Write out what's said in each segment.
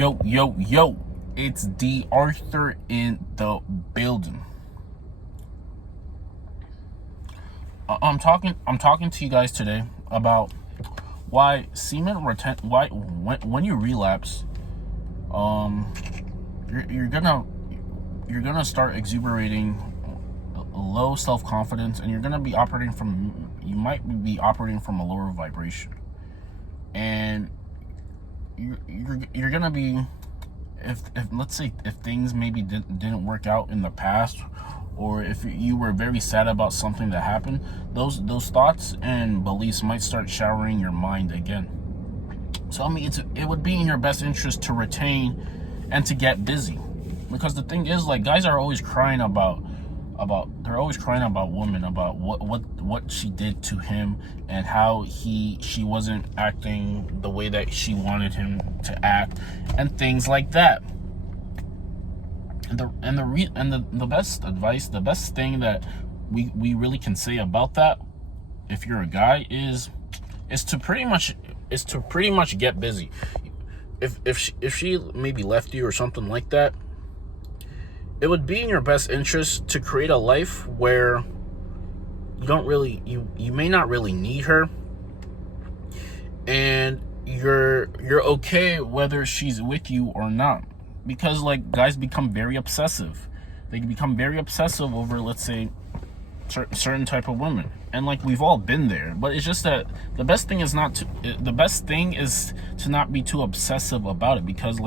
Yo, it's D.Arthur in the building. I'm talking to you guys today about why when you relapse, you're gonna start exuberating low self-confidence, and you might be operating from a lower vibration, and you're gonna be, if let's say if things maybe didn't work out in the past, or if you were very sad about something that happened, those thoughts and beliefs might start showering your mind again. So it would be in your best interest to retain and to get busy, because the thing is, like, guys are always crying about women, about what she did to him, and how she wasn't acting the way that she wanted him to act, and things like that. The best advice, the best thing that we really can say about that, if you're a guy, is to pretty much get busy. If she maybe left you or something like that, it would be in your best interest to create a life where you may not really need her, and you're okay whether she's with you or not. Because, like, guys become very obsessive. They become very obsessive over, let's say, certain type of women, and, like, we've all been there. But it's just that the best thing is to not be too obsessive about it, because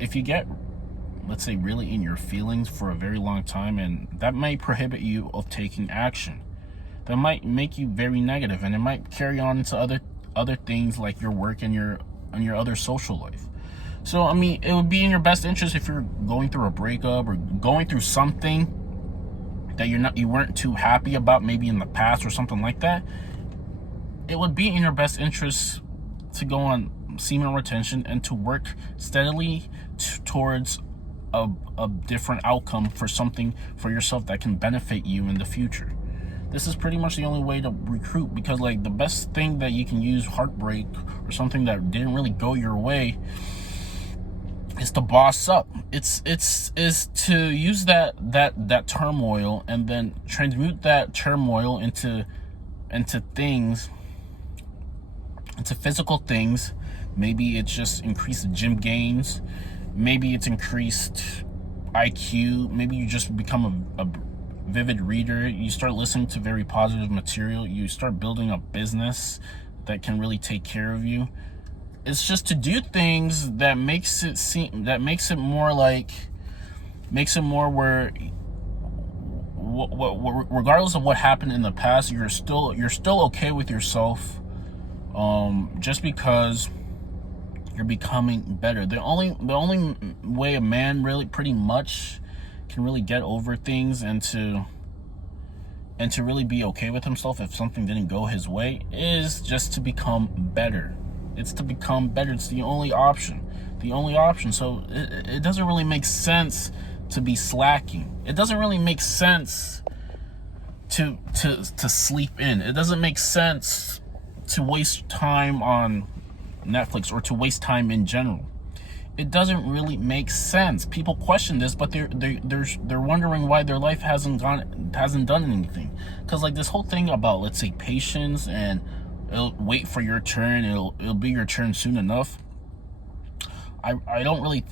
if you get, let's say, really in your feelings for a very long time, and that might prohibit you of taking action. That might make you very negative, and it might carry on to other things like your work and your other social life. So, it would be in your best interest, if you're going through a breakup or going through something that you weren't too happy about, maybe in the past or something like that. It would be in your best interest to go on semen retention and to work steadily towards a different outcome for something for yourself that can benefit you in the future. This is pretty much the only way to recruit, because, like, the best thing that you can use heartbreak or something that didn't really go your way is to boss up. Is to use that turmoil and then transmute that turmoil into things, into physical things. Maybe it's just increased gym gains. Maybe it's increased IQ. Maybe you just become a vivid reader. You start listening to very positive material. You start building a business that can really take care of you. It's just to do things that makes it more where, regardless of what happened in the past, you're still okay with yourself, just because you're becoming better. The only way a man really pretty much can really get over things and to really be okay with himself if something didn't go his way is just to become better. It's to become better. It's the only option. So it doesn't really make sense to be slacking. It doesn't really make sense to sleep in. It doesn't make sense to waste time on Netflix, or to waste time in general. It doesn't really make sense. People question this, but they're wondering why their life hasn't done anything. Because, like, this whole thing about, let's say, patience and it'll wait for your turn, it'll be your turn soon enough. I don't really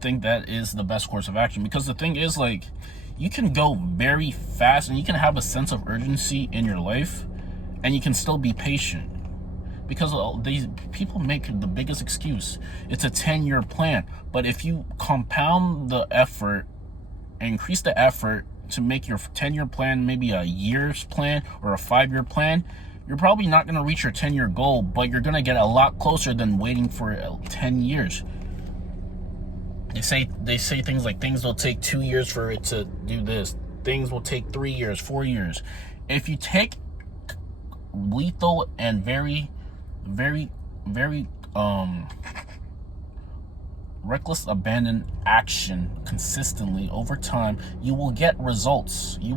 think that is the best course of action, because the thing is, like, you can go very fast and you can have a sense of urgency in your life, and you can still be patient. Because these people make the biggest excuse. It's a 10-year plan. But if you compound the effort and increase the effort to make your 10-year plan maybe a year's plan or a 5-year plan, you're probably not going to reach your 10-year goal, but you're going to get a lot closer than waiting for 10 years. They say things like, things will take 2 years for it to do this. Things will take 3 years, 4 years. If you take lethal and very reckless abandon action consistently over time, you will get results. You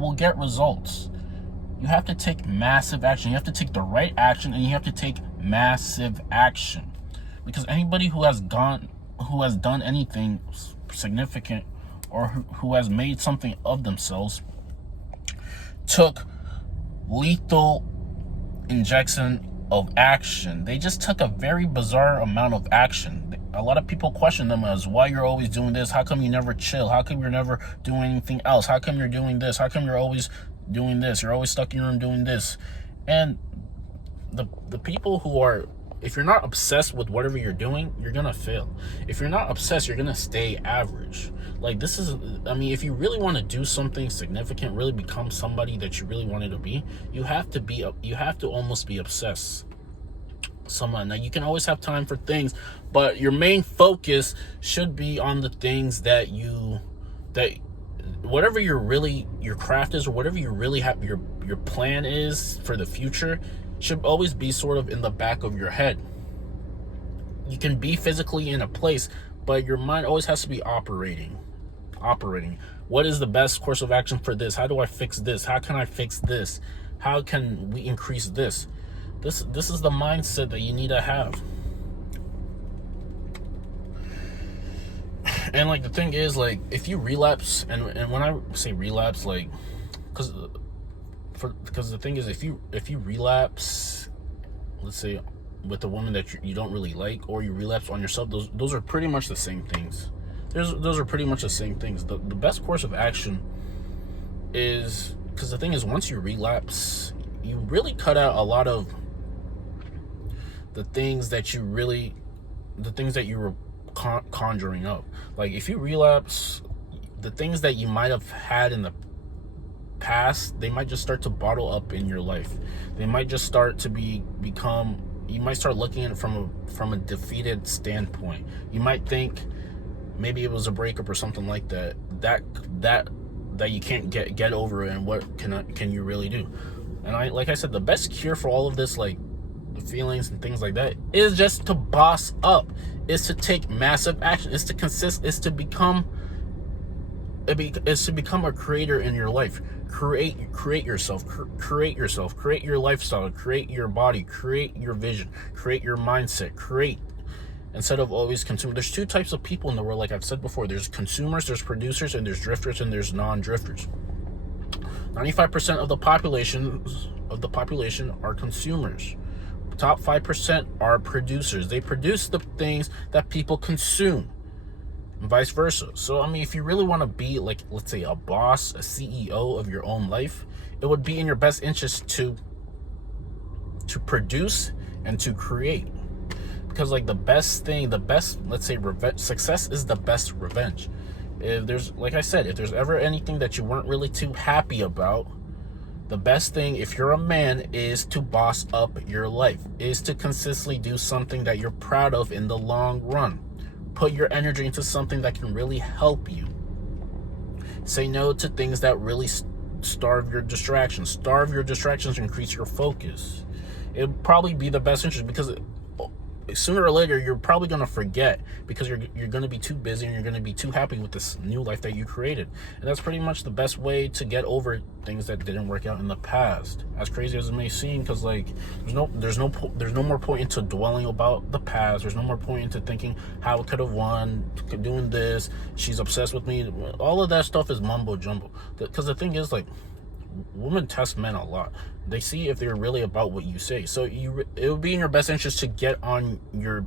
have to take massive action. You have to take the right action, and you have to take massive action. Because anybody who has done anything significant, or who has made something of themselves, took lethal injection of action. They just took a very bizarre amount of action. A lot of people question them as, why you're always doing this? How come you never chill? How come you're never doing anything else? How come you're doing this? How come you're always doing this? You're always stuck in your room doing this. And the people who are, if you're not obsessed with whatever you're doing, you're gonna fail. If you're not obsessed, you're gonna stay average. Like, this is, I mean, if you really want to do something significant, really become somebody that you really wanted to be, you have to almost be obsessed. Someone, now you can always have time for things, but your main focus should be on the things that whatever your craft is, or whatever you really have, your plan is for the future, should always be sort of in the back of your head. You can be physically in a place, but your mind always has to be operating. What is the best course of action for this? How do I fix this? How can I fix this? How can we increase this? This is the mindset that you need to have. And like, the thing is, like, if you relapse, and when I say relapse, like, because the thing is, if you relapse, let's say with a woman that you don't really like, or you relapse on yourself, those are pretty much the same things. Those are pretty much the same things. The best course of action is, because the thing is, once you relapse, you really cut out a lot of the things that you were conjuring up. Like, if you relapse, the things that you might have had in the past, they might just start to bottle up in your life. They might just start to become, you might start looking at it from a defeated standpoint. You might think maybe it was a breakup or something like that you can't get over it, and what can you really do? And like I said, the best cure for all of this, like the feelings and things like that, is just to boss up, is to take massive action, is to become a creator in your life. Create yourself, create your lifestyle, create your body, create your vision, create your mindset, instead of always consuming. There's two types of people in the world, like I've said before. There's consumers, there's producers, and there's drifters, and there's non-drifters. 95% of the population are consumers. Top 5% are producers. They produce the things that people consume, and vice versa. So, I mean, if you really want to be, like, let's say, a boss, a CEO of your own life, it would be in your best interest to produce and to create. Because, like, let's say, success is the best revenge. If there's, like I said, if there's ever anything that you weren't really too happy about, the best thing, if you're a man, is to boss up your life, is to consistently do something that you're proud of in the long run. Put your energy into something that can really help you. Say no to things that really starve your distractions. Starve your distractions and increase your focus. It'd probably be the best interest, because sooner or later you're probably going to forget, because you're going to be too busy, and you're going to be too happy with this new life that you created. And that's pretty much the best way to get over things that didn't work out in the past, as crazy as it may seem. Because, like, there's no more point into dwelling about the past. There's no more point into thinking how it could have won, doing this, she's obsessed with me. All of that stuff is mumbo jumbo. Because the thing is, like, women test men a lot. They see if they're really about what you say. So it would be in your best interest to get on your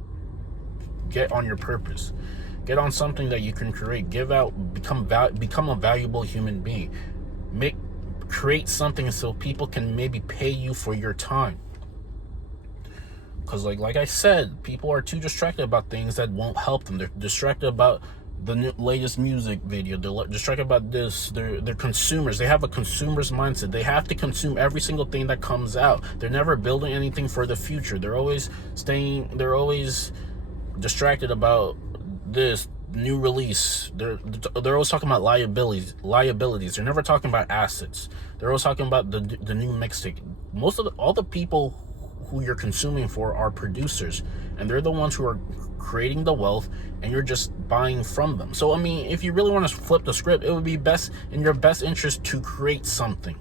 purpose, get on something that you can create, become a valuable human being, create something so people can maybe pay you for your time. Because like I said, people are too distracted about things that won't help them. They're distracted about the latest music video. They're distracted about this. They're consumers. They have a consumer's mindset. They have to consume every single thing that comes out. They're never building anything for the future. They're always distracted about this new release. They're always talking about liabilities. They're never talking about assets. They're always talking about the new mixtape. All the people who you're consuming for are producers, and they're the ones who are creating the wealth, and you're just buying from them. So, I mean, if you really want to flip the script, it would be in your best interest to create something.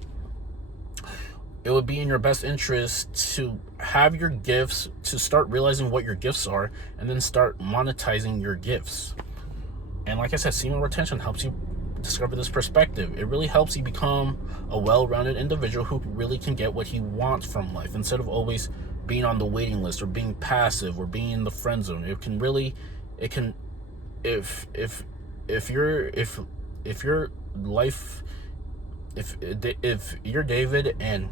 it would be in your best interest to have your gifts, to start realizing what your gifts are, and then start monetizing your gifts. And like I said, semen retention helps you discover this perspective. It really helps you become a well-rounded individual who really can get what he wants from life, instead of always being on the waiting list or being passive or being in the friend zone. If you're David and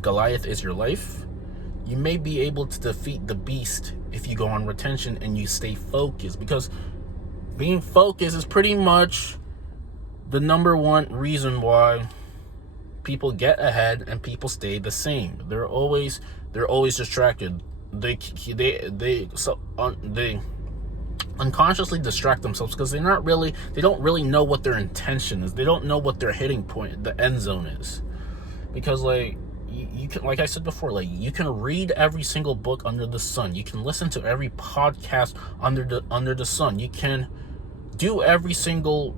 Goliath is your life, you may be able to defeat the beast if you go on retention and you stay focused, because being focused is pretty much the number one reason why people get ahead and people stay the same. They're always distracted. They unconsciously distract themselves because they don't really know what their intention is. They don't know what their hitting point, the end zone is. Because you can, like I said before, you can read every single book under the sun. You can listen to every podcast under the sun. You can do every single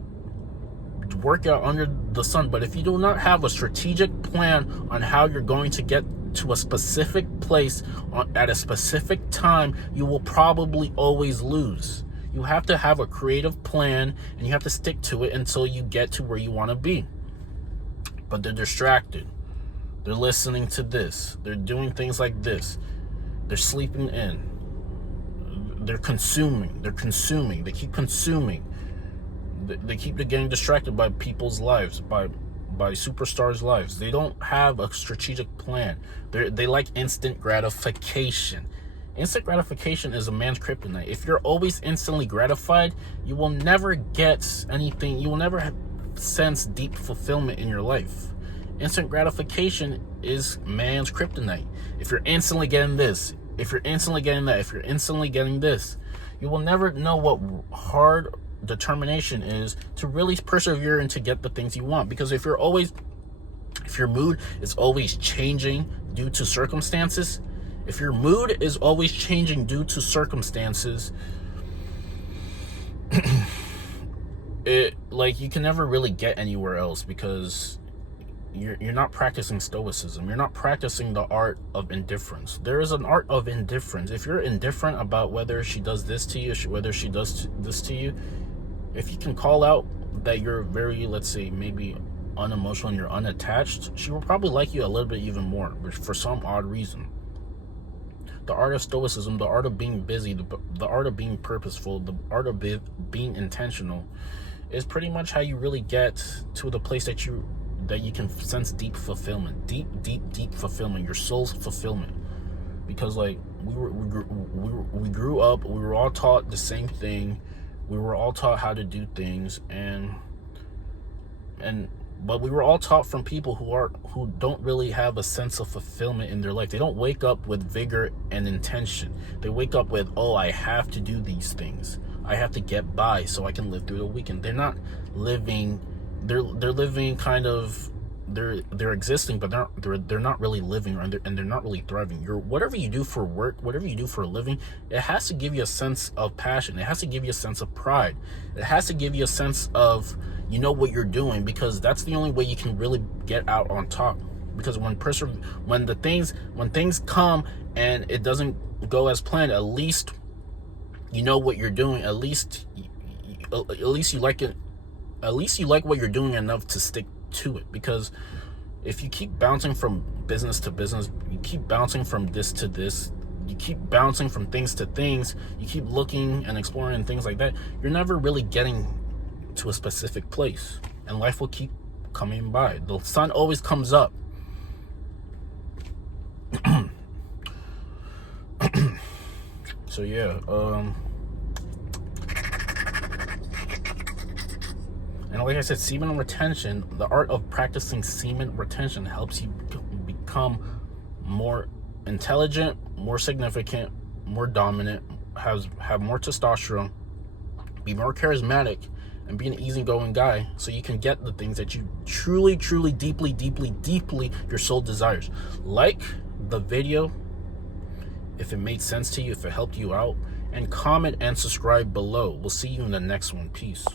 workout under the sun, but if you do not have a strategic plan on how you're going to get to a specific place at a specific time, you will probably always lose. You have to have a creative plan, and you have to stick to it until you get to where you want to be. But they're distracted. They're listening to this. They're doing things like this. They're sleeping in. They're consuming. They keep consuming. They keep getting distracted by people's lives, by superstars' lives. They don't have a strategic plan. They like instant gratification. Instant gratification is a man's kryptonite. If you're always instantly gratified, you will never get anything. You will never sense deep fulfillment in your life. Instant gratification is man's kryptonite. If you're instantly getting this, if you're instantly getting that, if you're instantly getting this, you will never know what hard determination is to really persevere and to get the things you want. Because if your mood is always changing due to circumstances, you can never really get anywhere else, because you're not practicing stoicism. You're not practicing the art of indifference. There is an art of indifference. If you're indifferent about whether she does this to you, whether she does this to you, if you can call out that you're very, let's say, maybe unemotional and you're unattached, she will probably like you a little bit even more, but for some odd reason. The art of stoicism, the art of being busy, the art of being purposeful, the art of being intentional is pretty much how you really get to the place that you can sense deep fulfillment, deep fulfillment, your soul's fulfillment. Because we grew up, we were all taught the same thing. We were all taught how to do things, but we were all taught from people who don't really have a sense of fulfillment in their life. They don't wake up with vigor and intention. They wake up with, oh, I have to do these things. I have to get by so I can live through the weekend. They're not living. They're living kind of. They're existing, but they're not really living, and they're not really thriving. Whatever you do for work, whatever you do for a living, it has to give you a sense of passion. It has to give you a sense of pride. It has to give you a sense of what you're doing, because that's the only way you can really get out on top. Because when things come and it doesn't go as planned, at least you know what you're doing. At least you like it. At least you like what you're doing enough to stick to it. Because if you keep bouncing from business to business, you keep bouncing from this to this, you keep bouncing from things to things, you keep looking and exploring and things like that, you're never really getting to a specific place, and life will keep coming by. The sun always comes up. So yeah, and like I said, semen retention, the art of practicing semen retention helps you become more intelligent, more significant, more dominant, have more testosterone, be more charismatic, and be an easygoing guy, so you can get the things that you truly, deeply, your soul desires. Like the video if it made sense to you, if it helped you out, and comment and subscribe below. We'll see you in the next one. Peace.